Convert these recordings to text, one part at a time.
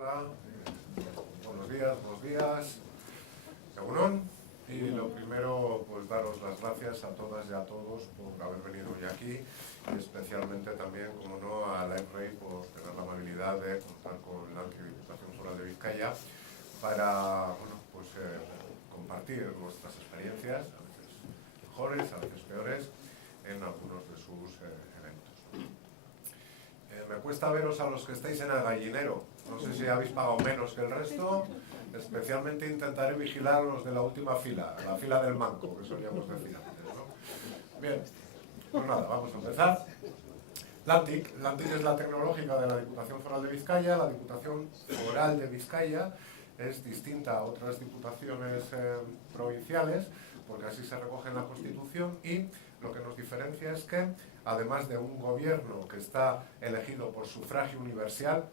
Hola, buenos días, Egunon. Y lo primero, pues daros las gracias a todas y a todos por haber venido hoy aquí, y especialmente también, como no, a la EPREI por tener la amabilidad de contar con la Diputación Foral de Vizcaya para, bueno, pues compartir nuestras experiencias, a veces mejores, a veces peores, en algunos de sus eventos. Me cuesta veros a los que estáis en el gallinero. No sé si habéis pagado menos que el resto. Especialmente intentaré vigilar a los de la última fila, la fila del manco, que solíamos decir antes, ¿no? Bien, pues nada, vamos a empezar. LANTIC es la tecnológica de la Diputación Foral de Vizcaya. La Diputación Foral de Vizcaya es distinta a otras diputaciones provinciales, porque así se recoge en la Constitución, y lo que nos diferencia es que, además de un gobierno que está elegido por sufragio universal,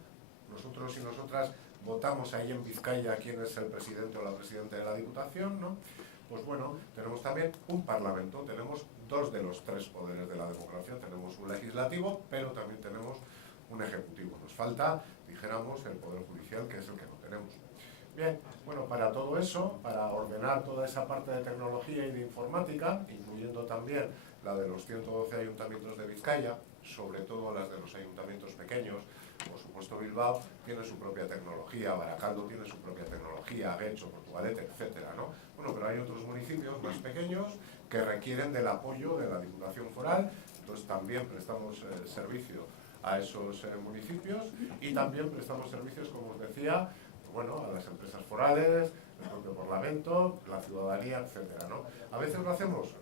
nosotros y nosotras votamos ahí en Vizcaya quién es el presidente o la presidenta de la Diputación, ¿no? Pues bueno, tenemos también un Parlamento, tenemos dos de los tres poderes de la democracia, tenemos un legislativo, pero también tenemos un ejecutivo. Nos falta, dijéramos, el Poder Judicial, que es el que no tenemos. Bien, bueno, para todo eso, para ordenar toda esa parte de tecnología y de informática, incluyendo también la de los 112 ayuntamientos de Vizcaya, sobre todo las de los ayuntamientos pequeños, por supuesto Bilbao tiene su propia tecnología, Baracaldo tiene su propia tecnología, Guecho, Portugalete, etcétera, ¿no? Bueno, pero hay otros municipios más pequeños que requieren del apoyo de la Diputación Foral, entonces también prestamos servicio a esos municipios, y también prestamos servicios, como os decía, bueno, a las empresas forales, el propio Parlamento, la ciudadanía, etcétera, ¿no? A veces lo hacemos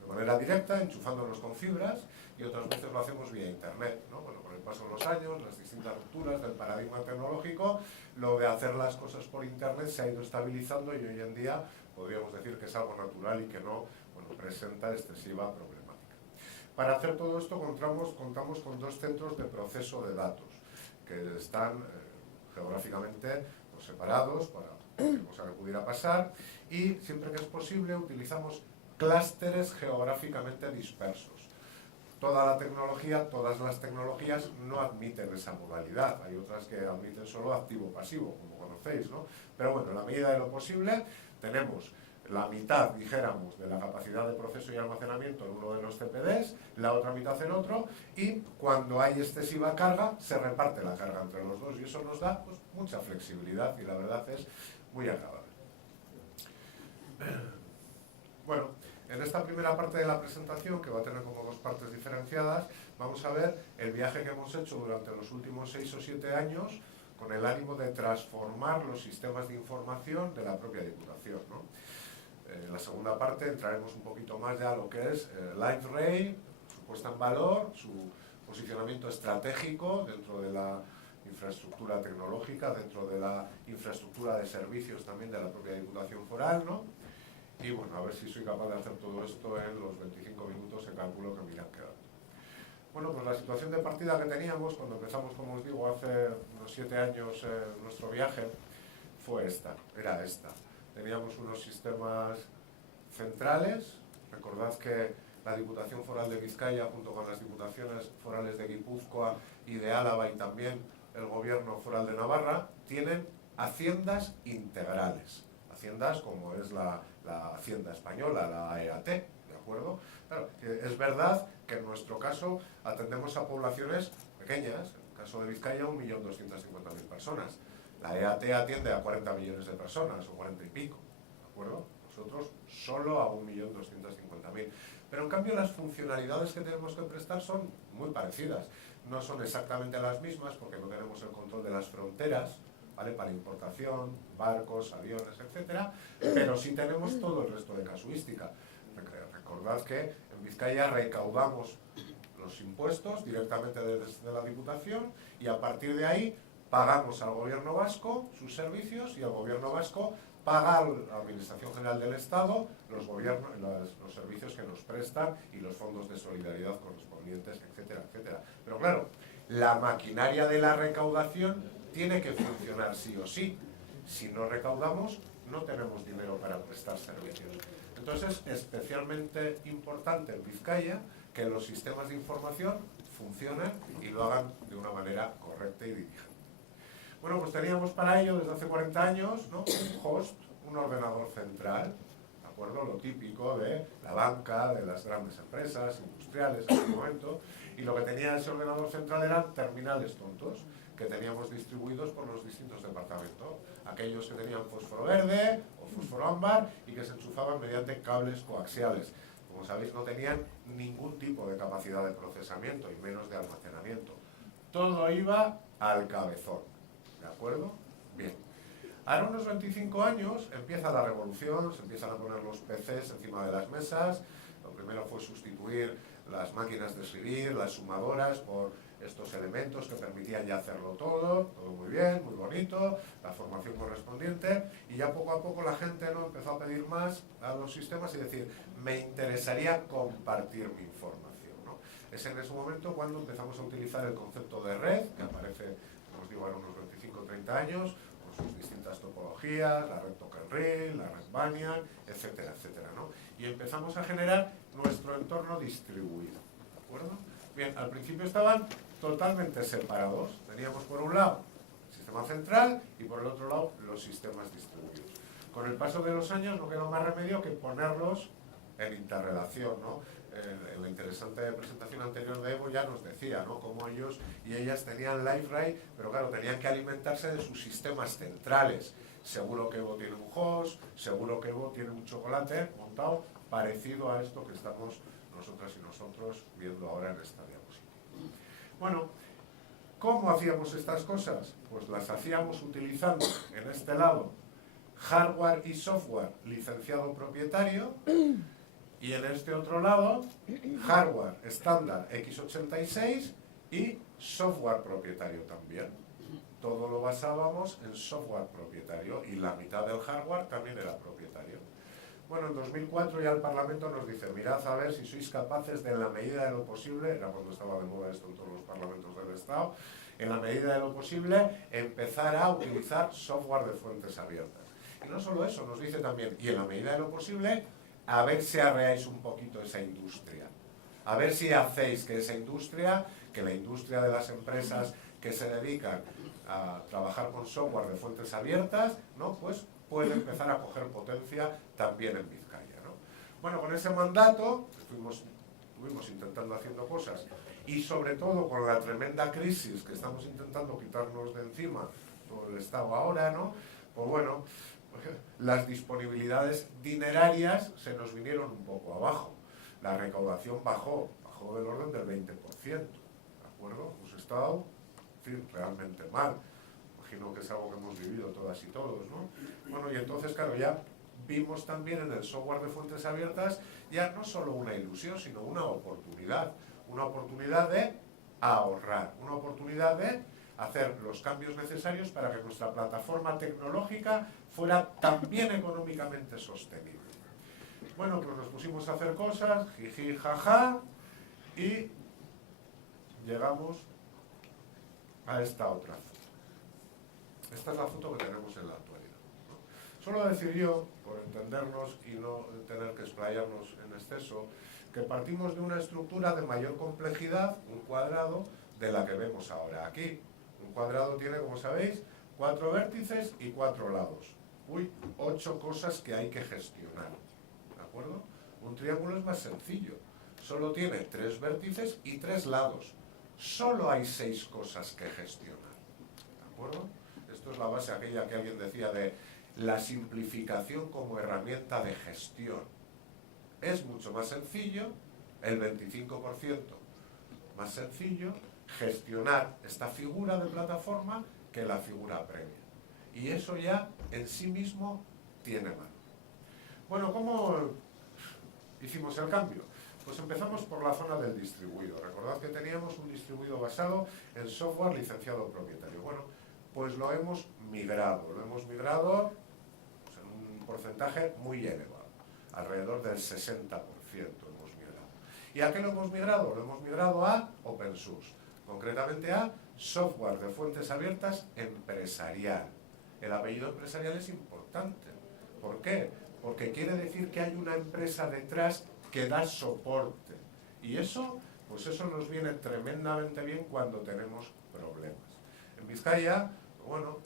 de manera directa, enchufándonos con fibras, y otras veces lo hacemos vía internet, ¿no? Bueno, con el paso de los años, las distintas rupturas del paradigma tecnológico, lo de hacer las cosas por internet se ha ido estabilizando, y hoy en día podríamos decir que es algo natural y que no, bueno, presenta excesiva problemática. Para hacer todo esto contamos con dos centros de proceso de datos que están geográficamente pues, separados para cualquier cosa que pudiera pasar, y siempre que es posible utilizamos clústeres geográficamente dispersos. Todas las tecnologías no admiten esa modalidad, hay otras que admiten solo activo-pasivo, como conocéis, ¿no? Pero bueno, en la medida de lo posible tenemos la mitad, dijéramos, de la capacidad de proceso y almacenamiento en uno de los CPDs, la otra mitad en otro, y cuando hay excesiva carga, se reparte la carga entre los dos, y eso nos da pues, mucha flexibilidad, y la verdad es muy agradable. Bueno, en esta primera parte de la presentación, que va a tener como dos partes diferenciadas, vamos a ver el viaje que hemos hecho durante los últimos 6 o 7 años con el ánimo de transformar los sistemas de información de la propia Diputación, ¿no? En la segunda parte entraremos un poquito más ya a lo que es LiveRay, su puesta en valor, su posicionamiento estratégico dentro de la infraestructura tecnológica, dentro de la infraestructura de servicios también de la propia Diputación Foral, ¿no? Y bueno, a ver si soy capaz de hacer todo esto en los 25 minutos que calculo que me irán quedando. Bueno, pues la situación de partida que teníamos cuando empezamos, como os digo, hace unos 7 años nuestro viaje, fue esta, era esta. Teníamos unos sistemas centrales. Recordad que la Diputación Foral de Vizcaya, junto con las Diputaciones Forales de Guipúzcoa y de Álava, y también el Gobierno Foral de Navarra, tienen haciendas integrales. Haciendas como es la Hacienda Española, la EAT, ¿de acuerdo? Claro, es verdad que en nuestro caso atendemos a poblaciones pequeñas, en el caso de Vizcaya 1.250.000 personas. La EAT atiende a 40 millones de personas, o 40 y pico, ¿de acuerdo? Nosotros solo a 1.250.000. Pero en cambio las funcionalidades que tenemos que prestar son muy parecidas. No son exactamente las mismas porque no tenemos el control de las fronteras, ¿vale? Para importación, barcos, aviones, etcétera, pero sí tenemos todo el resto de casuística. Recordad que en Vizcaya recaudamos los impuestos directamente desde la Diputación, y a partir de ahí pagamos al Gobierno vasco sus servicios, y el Gobierno vasco paga a la Administración General del Estado los servicios que nos prestan y los fondos de solidaridad correspondientes, etcétera, etcétera. Pero claro, la maquinaria de la recaudación tiene que funcionar sí o sí. Si no recaudamos, no tenemos dinero para prestar servicios. Entonces es especialmente importante en Vizcaya que los sistemas de información funcionen y lo hagan de una manera correcta y dirigida. Bueno, pues teníamos para ello, desde hace 40 años, ¿no?, un host, un ordenador central, ¿de acuerdo? Lo típico de la banca, de las grandes empresas industriales en ese momento, y lo que tenía ese ordenador central eran terminales tontos, que teníamos distribuidos por los distintos departamentos, aquellos que tenían fósforo verde o fósforo ámbar y que se enchufaban mediante cables coaxiales. Como sabéis, no tenían ningún tipo de capacidad de procesamiento y menos de almacenamiento. Todo iba al cabezón, ¿de acuerdo? Bien. Ahora, unos 25 años, empieza la revolución, se empiezan a poner los PCs encima de las mesas. Lo primero fue sustituir las máquinas de escribir, las sumadoras, por estos elementos que permitían ya hacerlo todo muy bien, muy bonito, la formación correspondiente, y ya poco a poco la gente, ¿no?, empezó a pedir más a los sistemas y decir, me interesaría compartir mi información, ¿no? Es en ese momento cuando empezamos a utilizar el concepto de red, que aparece, como os digo, en unos 25 o 30 años, con sus distintas topologías, la red Token Ring, la red Banyan, etcétera, etcétera, ¿no? Y empezamos a generar nuestro entorno distribuido, ¿de acuerdo? Bien, al principio estaban totalmente separados. Teníamos por un lado el sistema central y por el otro lado los sistemas distribuidos. Con el paso de los años no quedó más remedio que ponerlos en interrelación, ¿no? En la interesante presentación anterior de Evo ya nos decía, ¿no?, cómo ellos y ellas tenían LiveRay, pero claro, tenían que alimentarse de sus sistemas centrales. Seguro que Evo tiene un host, seguro que Evo tiene un chocolate montado parecido a esto que estamos nosotras y nosotros viendo ahora en esta diapositiva. Bueno, ¿cómo hacíamos estas cosas? Pues las hacíamos utilizando, en este lado, hardware y software licenciado propietario, y en este otro lado, hardware estándar x86 y software propietario también. Todo lo basábamos en software propietario y la mitad del hardware también era propietario. Bueno, en 2004 ya el Parlamento nos dice, mirad a ver si sois capaces de, en la medida de lo posible, era cuando estaba de moda esto en todos los parlamentos del Estado, en la medida de lo posible, empezar a utilizar software de fuentes abiertas. Y no solo eso, nos dice también, y en la medida de lo posible, a ver si arreáis un poquito esa industria. A ver si hacéis que esa industria, que la industria de las empresas que se dedican a trabajar con software de fuentes abiertas, ¿no?, pues puede empezar a coger potencia también en Vizcaya, ¿no? Bueno, con ese mandato estuvimos intentando haciendo cosas, y sobre todo con la tremenda crisis que estamos intentando quitarnos de encima todo el Estado ahora, ¿no?, pues bueno, las disponibilidades dinerarias se nos vinieron un poco abajo. La recaudación bajó del orden del 20%, ¿de acuerdo? Hemos estado, en fin, realmente mal. Imagino que es algo que hemos vivido todas y todos, ¿no? Bueno, y entonces, claro, ya vimos también en el software de fuentes abiertas ya no solo una ilusión, sino una oportunidad de ahorrar, una oportunidad de hacer los cambios necesarios para que nuestra plataforma tecnológica fuera también económicamente sostenible. Bueno, pues nos pusimos a hacer cosas, jiji, jaja, y llegamos a esta otra foto. Esta es la foto que tenemos en la actualidad, ¿no? Solo decir yo, por entendernos y no tener que explayarnos en exceso, que partimos de una estructura de mayor complejidad, un cuadrado, de la que vemos ahora aquí. Un cuadrado tiene, como sabéis, 4 vértices y 4 lados. 8 cosas que hay que gestionar, ¿de acuerdo? Un triángulo es más sencillo. Solo tiene 3 vértices y 3 lados. Solo hay 6 cosas que gestionar, ¿de acuerdo? Esto es la base aquella que alguien decía de la simplificación como herramienta de gestión. Es mucho más sencillo, el 25% más sencillo, gestionar esta figura de plataforma que la figura previa. Y eso ya en sí mismo tiene valor. Bueno, ¿cómo hicimos el cambio? Pues empezamos por la zona del distribuido. Recordad que teníamos un distribuido basado en software licenciado propietario. Bueno, pues lo hemos migrado pues, en un porcentaje muy elevado, alrededor del 60% hemos migrado. ¿Y a qué lo hemos migrado? Lo hemos migrado a OpenSUSE, concretamente a software de fuentes abiertas empresarial. El apellido empresarial es importante. ¿Por qué? Porque quiere decir que hay una empresa detrás que da soporte. Y eso, pues eso nos viene tremendamente bien cuando tenemos problemas. En Vizcaya, Pero bueno,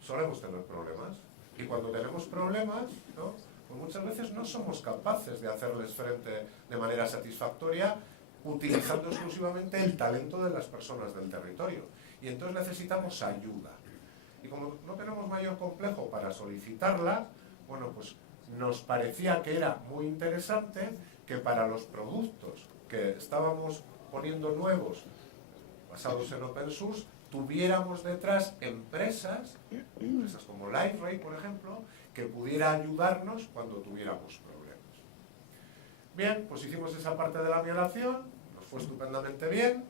solemos tener problemas. Y cuando tenemos problemas, ¿no?, pues muchas veces no somos capaces de hacerles frente de manera satisfactoria utilizando exclusivamente el talento de las personas del territorio. Y entonces necesitamos ayuda. Y como no tenemos mayor complejo para solicitarla, bueno, pues nos parecía que era muy interesante que para los productos que estábamos poniendo nuevos, basados en open source, tuviéramos detrás empresas como LiveRay, por ejemplo, que pudiera ayudarnos cuando tuviéramos problemas. Bien, pues hicimos esa parte de la migración, nos fue estupendamente bien.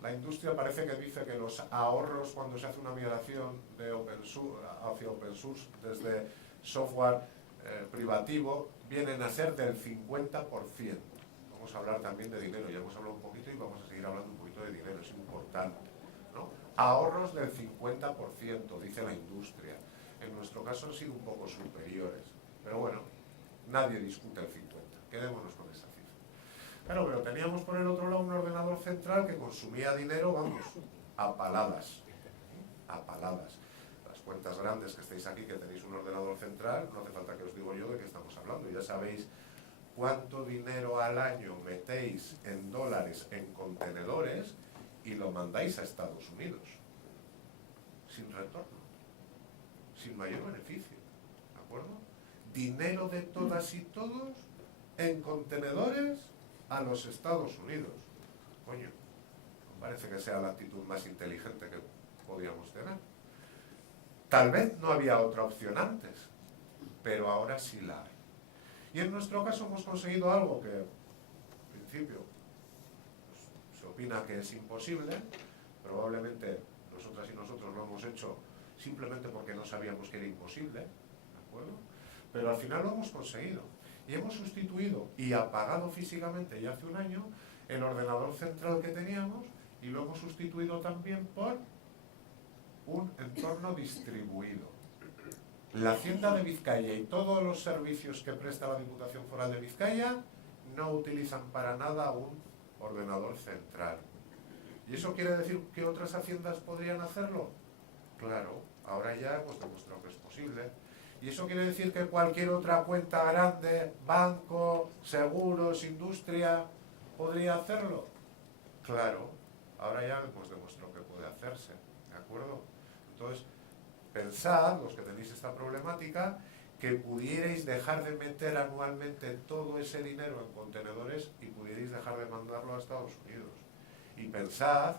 La industria parece que dice que los ahorros cuando se hace una migración de open source, hacia open source desde software privativo vienen a ser del 50%. Vamos a hablar también de dinero, ya hemos hablado un poquito y vamos a seguir hablando un poquito de dinero, es importante, ¿no? Ahorros del 50%, dice la industria. En nuestro caso han sido un poco superiores, pero bueno, nadie discute el 50%, quedémonos con esa cifra. Claro, pero teníamos por el otro lado un ordenador central que consumía dinero, vamos, a paladas, a paladas. Las cuentas grandes que estáis aquí, que tenéis un ordenador central, no hace falta que os digo yo de qué estamos hablando, ya sabéis cuánto dinero al año metéis en dólares en contenedores y lo mandáis a Estados Unidos, sin retorno, sin mayor beneficio, ¿de acuerdo? Dinero de todas y todos en contenedores a los Estados Unidos. Coño, me parece que sea la actitud más inteligente que podíamos tener. Tal vez no había otra opción antes, pero ahora sí la hay. Y en nuestro caso hemos conseguido algo que, en principio, pues, se opina que es imposible. Probablemente nosotras y nosotros lo hemos hecho simplemente porque no sabíamos que era imposible, ¿de acuerdo? Pero al final lo hemos conseguido. Y hemos sustituido y apagado físicamente ya hace un año el ordenador central que teníamos y lo hemos sustituido también por un entorno distribuido. La Hacienda de Vizcaya y todos los servicios que presta la Diputación Foral de Vizcaya no utilizan para nada un ordenador central. ¿Y eso quiere decir que otras haciendas podrían hacerlo? Claro, ahora ya hemos demostrado que es posible. ¿Y eso quiere decir que cualquier otra cuenta grande, banco, seguros, industria, podría hacerlo? Claro, ahora ya hemos demostrado que puede hacerse, ¿de acuerdo? Entonces, pensad, los que tenéis esta problemática, que pudierais dejar de meter anualmente todo ese dinero en contenedores y pudierais dejar de mandarlo a Estados Unidos. Y pensad,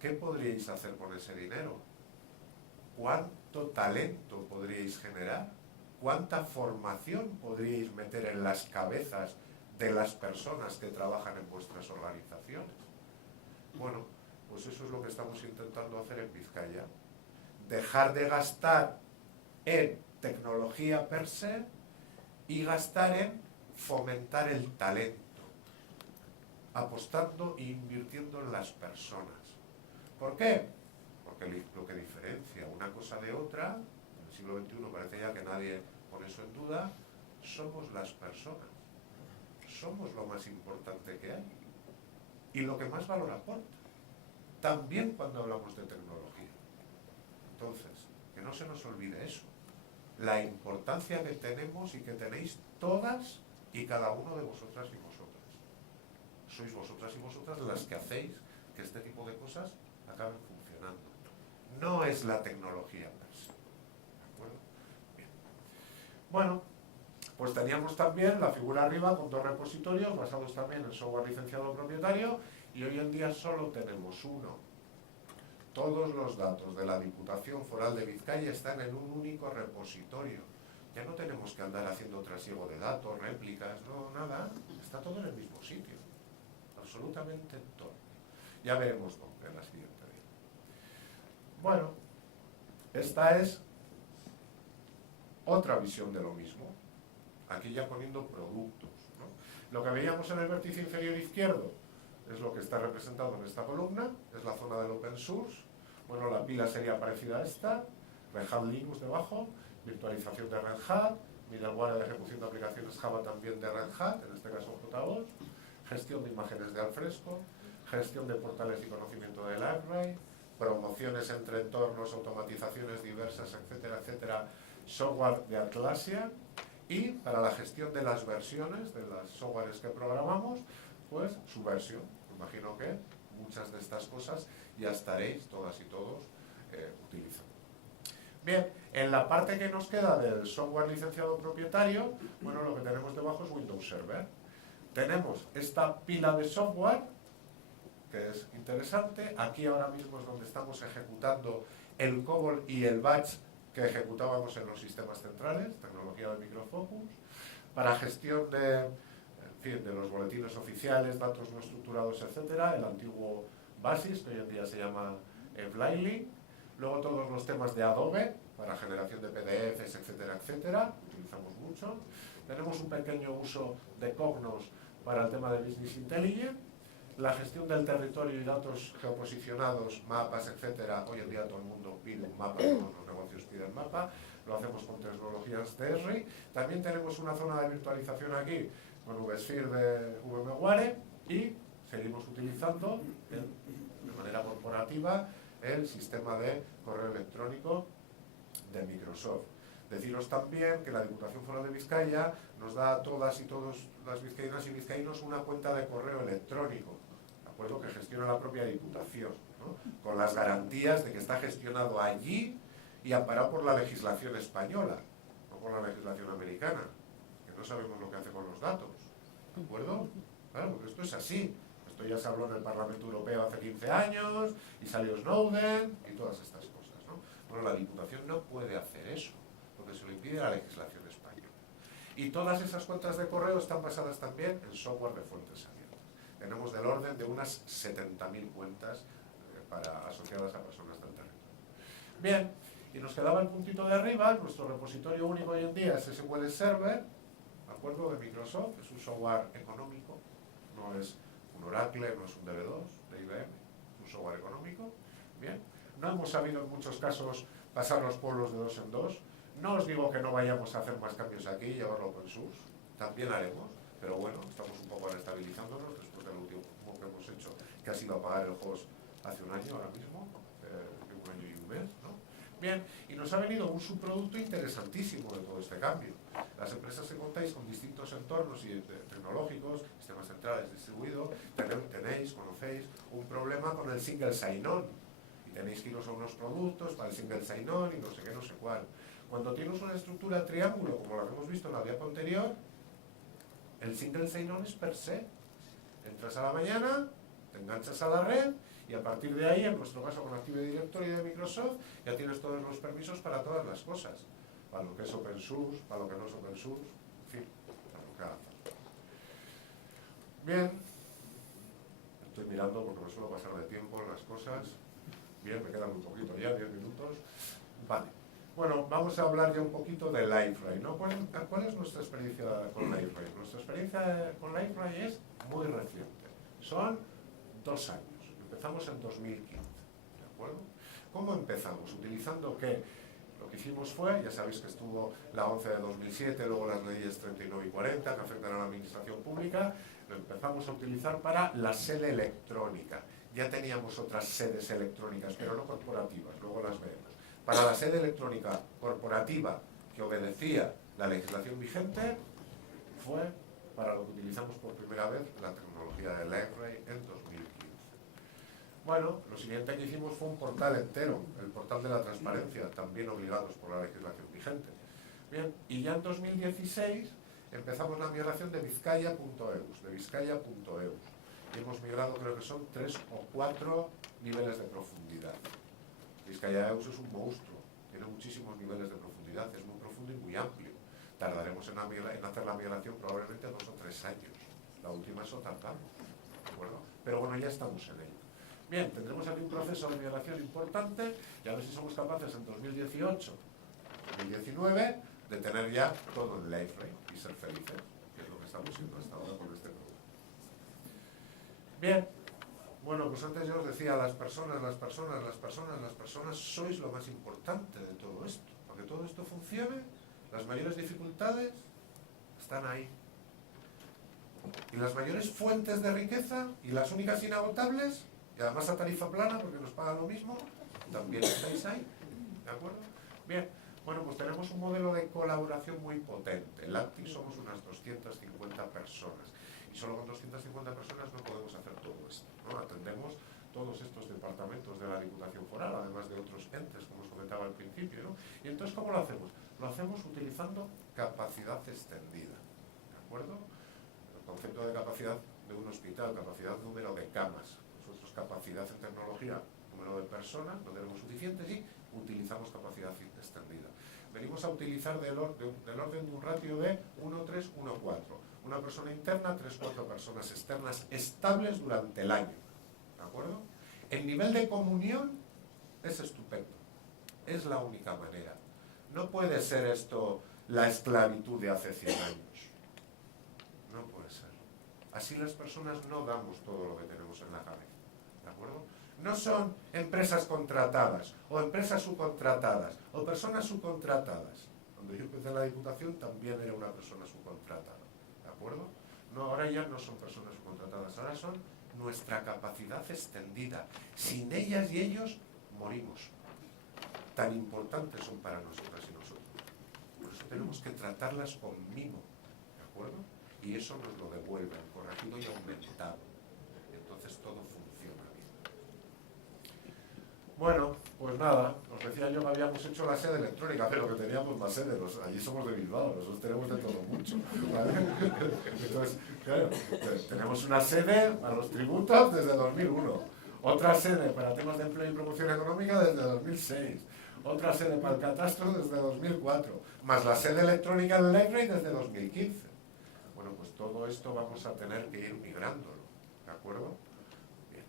¿qué podríais hacer con ese dinero? ¿Cuánto talento podríais generar? ¿Cuánta formación podríais meter en las cabezas de las personas que trabajan en vuestras organizaciones? Bueno, pues eso es lo que estamos intentando hacer en Vizcaya. Dejar de gastar en tecnología per se y gastar en fomentar el talento, apostando e invirtiendo en las personas. ¿Por qué? Porque lo que diferencia una cosa de otra, en el siglo XXI parece ya que nadie pone eso en duda, somos las personas. Somos lo más importante que hay y lo que más valor aporta, también cuando hablamos de tecnología. Entonces, que no se nos olvide eso, la importancia que tenemos y que tenéis todas y cada uno de vosotras y vosotras. Sois vosotras y vosotras las que hacéis que este tipo de cosas acaben funcionando. No es la tecnología per se. ¿De acuerdo? Bien. Bueno, pues teníamos también la figura arriba con dos repositorios basados también en software licenciado propietario y hoy en día solo tenemos uno. Todos los datos de la Diputación Foral de Vizcaya están en un único repositorio. Ya no tenemos que andar haciendo trasiego de datos, réplicas, no, nada. Está todo en el mismo sitio. Absolutamente todo. Ya veremos dónde en la siguiente vez. Bueno, esta es otra visión de lo mismo. Aquí ya poniendo productos, ¿no? Lo que veíamos en el vértice inferior izquierdo es lo que está representado en esta columna, es la zona del open source. Bueno, la pila sería parecida a esta, Red Hat Linux debajo, virtualización de Red Hat, middleware de ejecución de aplicaciones Java también de Red Hat, en este caso JBoss, gestión de imágenes de al fresco, gestión de portales y conocimiento de LiveRay, promociones entre entornos, automatizaciones diversas, etcétera, etcétera, software de Atlassian, y para la gestión de las versiones de los softwares que programamos, pues su versión. Imagino que muchas de estas cosas ya estaréis todas y todos utilizando. Bien, en la parte que nos queda del software licenciado propietario, bueno, lo que tenemos debajo es Windows Server. Tenemos esta pila de software, que es interesante. Aquí ahora mismo es donde estamos ejecutando el COBOL y el Batch que ejecutábamos en los sistemas centrales, tecnología de Microfocus, para gestión de, en fin, de los boletines oficiales, datos no estructurados, etcétera, el antiguo BASIS, que hoy en día se llama Blindly. Luego todos los temas de Adobe, para generación de PDFs, etcétera, etcétera, utilizamos mucho. Tenemos un pequeño uso de Cognos para el tema de Business Intelligence. La gestión del territorio y datos geoposicionados, mapas, etcétera. Hoy en día todo el mundo pide un mapa, todos los negocios piden mapa. Lo hacemos con tecnologías TR. También tenemos una zona de virtualización aquí con VSphere de VMware y seguimos utilizando de manera corporativa el sistema de correo electrónico de Microsoft. Deciros también que la Diputación Foral de Vizcaya nos da a todas y todos las vizcaínas y vizcaínos una cuenta de correo electrónico, ¿de acuerdo? Que gestiona la propia Diputación, ¿no? Con las garantías de que está gestionado allí y amparado por la legislación española, no por la legislación americana, que no sabemos lo que hace con los datos, ¿de acuerdo? Claro, porque esto es así. Esto ya se habló en el Parlamento Europeo hace 15 años y salió Snowden y todas estas cosas, ¿no? Bueno, la Diputación no puede hacer eso, porque se lo impide la legislación española. Y todas esas cuentas de correo están basadas también en software de fuentes abiertas. Tenemos del orden de unas 70.000 cuentas asociadas a personas del territorio. Bien, y nos quedaba el puntito de arriba. Nuestro repositorio único hoy en día es SQL Server, ¿de acuerdo? De Microsoft, es un software económico, no es un Oracle, no es un DB2 de IBM, es un software económico. Bien, no hemos sabido en muchos casos pasar los pueblos de dos en dos. No os digo que no vayamos a hacer más cambios aquí y llevarlo open source, también haremos, pero bueno, estamos un poco estabilizándonos después del último que hemos hecho, que ha sido apagar el host hace un año ahora mismo, un año y un mes, ¿no? Bien, y nos ha venido un subproducto interesantísimo de todo este cambio. Las empresas que contáis con distintos entornos y tecnológicos, sistemas centrales distribuidos, conocéis un problema con el single sign-on. Y tenéis que iros a unos productos para el single sign-on y no sé qué, no sé cuál. Cuando tienes una estructura triángulo, como la que hemos visto en la diapo anterior, el single sign-on es per se. Entras a la mañana, te enganchas a la red y a partir de ahí, en nuestro caso con Active Directory de Microsoft, ya tienes todos los permisos para todas las cosas. Para lo que es open source, para lo que no es open source, en fin, para lo que haga falta. Bien, estoy mirando porque me suelo pasar de tiempo en las cosas. Bien, me quedan un poquito ya, 10 minutos. Vale. Bueno, vamos a hablar ya un poquito de Liferay, ¿no? ¿Cuál es nuestra experiencia con Liferay? Nuestra experiencia con Liferay es muy reciente. Son 2 años. Empezamos en 2015, ¿de acuerdo? ¿Cómo empezamos? Utilizando qué. Lo que hicimos fue, ya sabéis que estuvo la 11 de 2007, luego las leyes 39 y 40 que afectan a la administración pública, lo empezamos a utilizar para la sede electrónica. Ya teníamos otras sedes electrónicas, pero no corporativas, luego las veremos. Para la sede electrónica corporativa que obedecía la legislación vigente, fue para lo que utilizamos por primera vez la tecnología de Liferay en 2015. Bueno, lo siguiente que hicimos fue un portal entero, el portal de la transparencia, también obligados por la legislación vigente. Bien, y ya en 2016 empezamos la migración de Vizcaya.eus, y hemos migrado, creo que son 3 o 4 niveles de profundidad. Vizcaya.eus es un monstruo, tiene muchísimos niveles de profundidad, es muy profundo y muy amplio. Tardaremos en hacer la migración probablemente 2 o 3 años. La última eso tardamos, ¿de acuerdo? Pero bueno, ya estamos en ello. Bien, tendremos aquí un proceso de migración importante y a ver si somos capaces en 2018, 2019, de tener ya todo en Liferay y ser felices, que es lo que estamos haciendo hasta ahora con este producto. Bien, bueno, pues antes yo os decía, las personas sois lo más importante de todo esto. Para que todo esto funcione, las mayores dificultades están ahí. Y las mayores fuentes de riqueza y las únicas inagotables, y además a tarifa plana porque nos pagan lo mismo, también estáis ahí, ¿de acuerdo? Bien, bueno, pues tenemos un modelo de colaboración muy potente. En LACTI somos unas 250 personas y solo con 250 personas no podemos hacer todo esto, ¿no? Atendemos todos estos departamentos de la Diputación Foral, además de otros entes, como os comentaba al principio, ¿no? Y entonces, ¿cómo lo hacemos? Lo hacemos utilizando capacidad extendida, ¿de acuerdo? El concepto de capacidad de un hospital, capacidad número de camas. Nosotros capacidad en tecnología, número de personas, no tenemos suficientes y utilizamos capacidad extendida. Venimos a utilizar del orden de un ratio de 1,3, 1,4. Una persona interna, 3-4 personas externas estables durante el año. ¿De acuerdo? El nivel de comunión es estupendo. Es la única manera. No puede ser esto la esclavitud de hace 100 años. No puede ser. Así las personas no damos todo lo que tenemos en la cabeza. ¿De acuerdo? No son empresas contratadas, o empresas subcontratadas, o personas subcontratadas. Cuando yo empecé en la Diputación también era una persona subcontratada. ¿De acuerdo? No, ahora ya no son personas subcontratadas, ahora son nuestra capacidad extendida. Sin ellas y ellos morimos. Tan importantes son para nosotras y nosotros. Por eso tenemos que tratarlas con mimo, ¿de acuerdo? Y eso nos lo devuelven, corregido y aumentado. Entonces todo funciona bien. Bueno, pues nada, os decía yo que habíamos hecho la sede electrónica, pero que teníamos más sedes. Allí somos de Bilbao, nosotros tenemos de todo mucho, ¿vale? Entonces, claro, tenemos una sede para los tributos desde 2001, otra sede para temas de empleo y promoción económica desde 2006, otra sede para el catastro desde 2004, más la sede electrónica del Library desde 2015. Bueno, pues todo esto vamos a tener que ir migrándolo, ¿de acuerdo? Bien.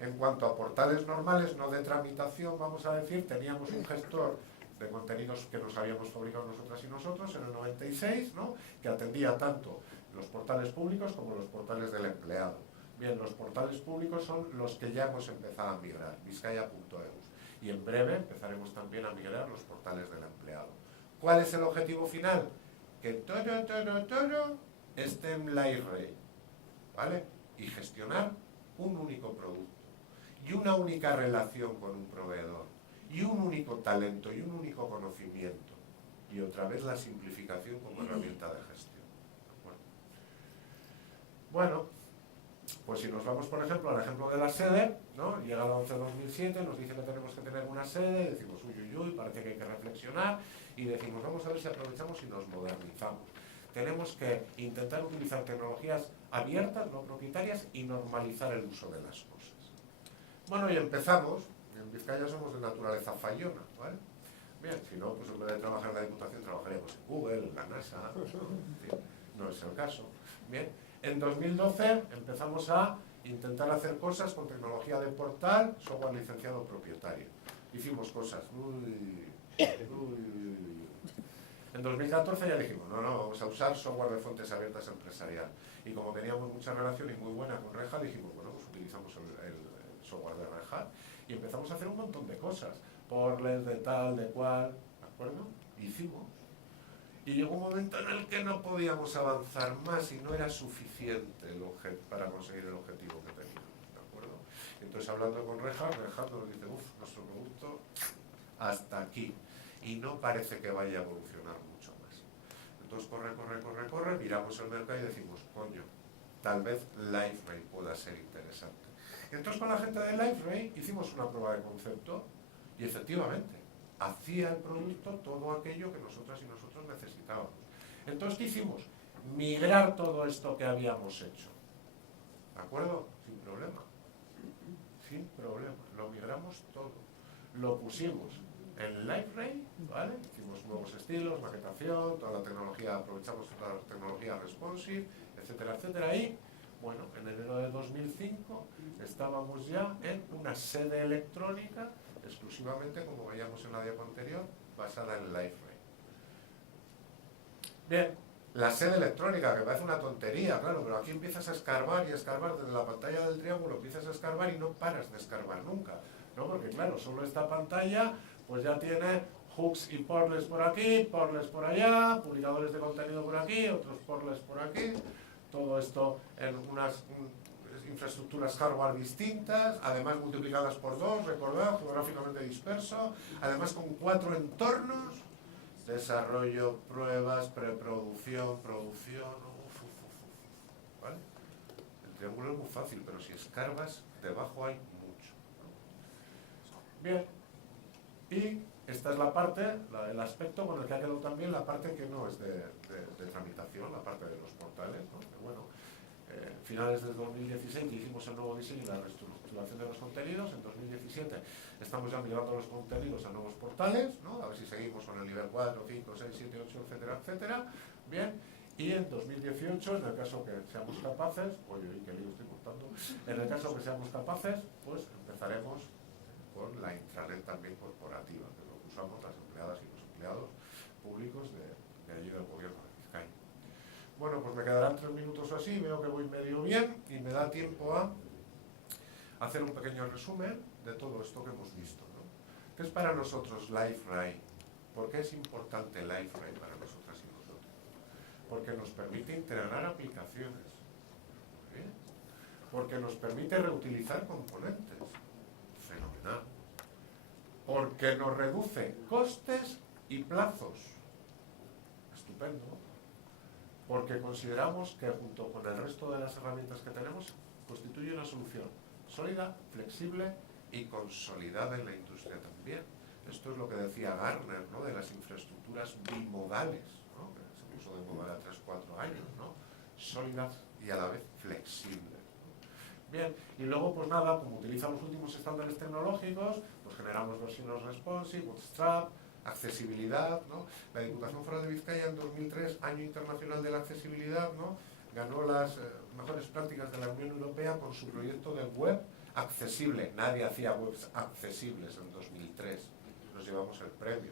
En cuanto a portales normales, no de tramitación, vamos a decir, teníamos un gestor de contenidos que nos habíamos fabricado nosotras y nosotros en el 96, ¿no? Que atendía tanto los portales públicos como los portales del empleado. Bien, los portales públicos son los que ya hemos empezado a migrar, Vizcaya.eus. Y en breve empezaremos también a migrar los portales del empleado. ¿Cuál es el objetivo final? Que todo esté en Library, ¿vale? Y gestionar un único producto y una única relación con un proveedor y un único talento y un único conocimiento y otra vez la simplificación como herramienta de gestión. ¿De acuerdo? Bueno, pues si nos vamos por ejemplo al ejemplo de la sede, ¿no? Llega la 11-2007, nos dice que tenemos que tener una sede, decimos uy, parece que hay que reflexionar y decimos vamos a ver si aprovechamos y nos modernizamos. Tenemos que intentar utilizar tecnologías abiertas, no propietarias y normalizar el uso de las cosas. Bueno, y empezamos. En Vizcaya somos de naturaleza fallona, ¿vale? Bien, si no, pues en vez de trabajar en la Diputación trabajaríamos en Google, en la NASA, ¿no? En fin, no es el caso. Bien, en 2012 empezamos a intentar hacer cosas con tecnología de portal, software licenciado propietario. Hicimos cosas, En 2014 ya dijimos, no, vamos a usar software de fuentes abiertas empresarial. Y como teníamos mucha relación y muy buena con Red Hat, dijimos, bueno, pues utilizamos el software de Red Hat y empezamos a hacer un montón de cosas. Portales de tal, de cual, ¿de acuerdo? Hicimos. Y llegó un momento en el que no podíamos avanzar más y no era suficiente para conseguir el objetivo que teníamos, ¿de acuerdo? Entonces, hablando con Red Hat nos dice, nuestro producto hasta aquí. Y no parece que vaya a evolucionar mucho más. Entonces corre, miramos el mercado y decimos, coño, tal vez Liferay pueda ser interesante. Y entonces con la gente de Liferay hicimos una prueba de concepto y efectivamente hacía el producto todo aquello que nosotras y nosotros necesitábamos. Entonces, ¿qué hicimos? Migrar todo esto que habíamos hecho. ¿De acuerdo? Sin problema. Sin problema. Lo migramos todo. Lo pusimos en Liferay, ¿vale? Hicimos nuevos estilos, maquetación, toda la tecnología, aprovechamos toda la tecnología responsive, etcétera, etcétera. Y, bueno, en enero de 2005 estábamos ya en una sede electrónica, exclusivamente, como veíamos en la diapo anterior, basada en Liferay. Bien, la sede electrónica, que parece una tontería, claro, pero aquí empiezas a escarbar y escarbar desde la pantalla del triángulo, empiezas a escarbar y no paras de escarbar nunca, ¿no? Porque, claro, solo esta pantalla pues ya tiene hooks y portals por aquí, portals por allá, publicadores de contenido por aquí, otros portals por aquí, todo esto en unas infraestructuras hardware distintas, además multiplicadas por 2, recordad, geográficamente disperso, además con 4 entornos, desarrollo, pruebas, preproducción, producción, ¿vale? El triángulo es muy fácil, pero si escarbas, debajo hay mucho. Bien, y esta es la parte, el aspecto con el que ha quedado también la parte que no es de tramitación, la parte de los portales, ¿no? Que bueno, finales del 2016 hicimos el nuevo diseño y la reestructuración de los contenidos. En 2017 estamos ya migrando los contenidos a nuevos portales, ¿no? A ver si seguimos con el nivel 4, 5, 6, 7, 8, etcétera, etcétera. Bien, y en 2018, en el caso que seamos capaces, oye, qué lío estoy contando, en el caso que seamos capaces, pues empezaremos con la intranet también corporativa, que es lo que usamos las empleadas y los empleados públicos de allí del gobierno de Vizcaya. Bueno, pues me quedarán 3 minutos o así, veo que voy medio bien y me da tiempo a hacer un pequeño resumen de todo esto que hemos visto, ¿no? ¿Qué es para nosotros LiveRay? ¿Por qué es importante LiveRay para nosotras y nosotros? Porque nos permite integrar aplicaciones, ¿sí? Porque nos permite reutilizar componentes, fenomenal. Porque nos reduce costes y plazos, estupendo. Porque consideramos que junto con el resto de las herramientas que tenemos constituye una solución sólida, flexible y consolidada en la industria también. Esto es lo que decía Gartner, ¿no? De las infraestructuras bimodales, ¿no? Que se puso de moda hace 3-4 años, ¿no? Sólidas y a la vez flexibles. Bien, y luego pues nada, como utilizan los últimos estándares tecnológicos, pues generamos versiones responsive, bootstrap, accesibilidad, ¿no? La Diputación Foral de Vizcaya en 2003, Año Internacional de la Accesibilidad, ¿no? Ganó las mejores prácticas de la Unión Europea con su proyecto de web accesible. Nadie hacía webs accesibles en 2003, nos llevamos el premio,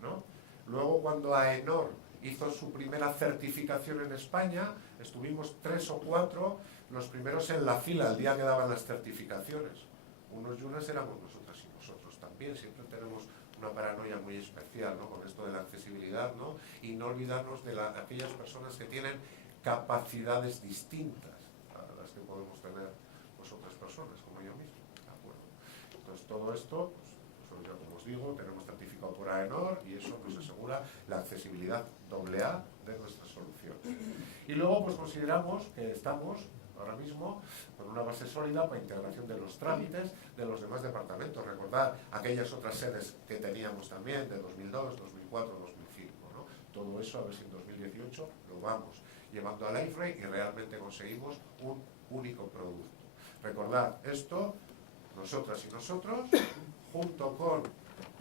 ¿no? Luego cuando AENOR hizo su primera certificación en España, estuvimos 3 o 4 los primeros en la fila el día que daban las certificaciones. Unos y unas éramos nosotras y nosotros también, siempre tenemos una paranoia muy especial, ¿no? Con esto de la accesibilidad, ¿no? Y no olvidarnos de aquellas personas que tienen capacidades distintas a las que podemos tener pues, otras personas, como yo mismo. ¿De acuerdo? Entonces todo esto, pues ya como os digo, tenemos certificado por AENOR y eso nos asegura la accesibilidad AA de nuestras soluciones. Y luego pues consideramos que estamos ahora mismo con una base sólida para integración de los trámites de los demás departamentos. Recordad aquellas otras sedes que teníamos también de 2002, 2004, 2005, ¿no? Todo eso a ver si en 2018 lo vamos llevando a LiveRay y realmente conseguimos un único producto. Recordad esto, nosotras y nosotros, junto con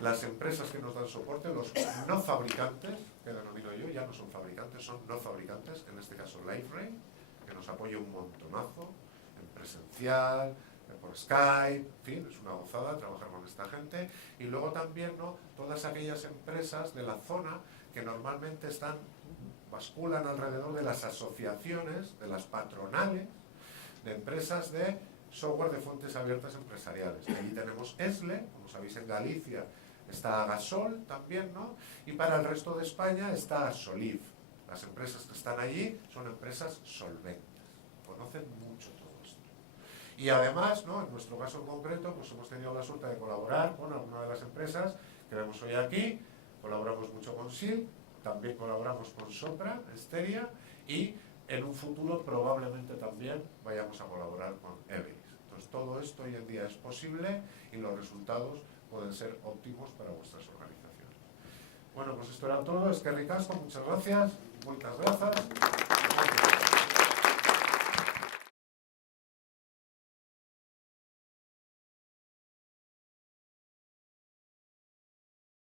las empresas que nos dan soporte, los no fabricantes, que denomino yo, ya no son fabricantes, son no fabricantes, en este caso LiveRay, que nos apoya un montonazo, en presencial, por Skype, en fin, es una gozada trabajar con esta gente. Y luego también, ¿no? Todas aquellas empresas de la zona que normalmente basculan alrededor de las asociaciones, de las patronales, de empresas de software de fuentes abiertas empresariales. Allí tenemos ESLE, como sabéis en Galicia está Gasol también, ¿no? Y para el resto de España está Soliv. Las empresas que están allí son empresas solventes, conocen mucho todo esto. Y además, ¿no? En nuestro caso en concreto, pues hemos tenido la suerte de colaborar con alguna de las empresas que vemos hoy aquí. Colaboramos mucho con SIL, también colaboramos con Sopra, Esteria, y en un futuro probablemente también vayamos a colaborar con Everis. Entonces todo esto hoy en día es posible y los resultados pueden ser óptimos para vuestras organizaciones. Bueno, pues esto era todo. Es que ricasco, muchas gracias. Muchas gracias.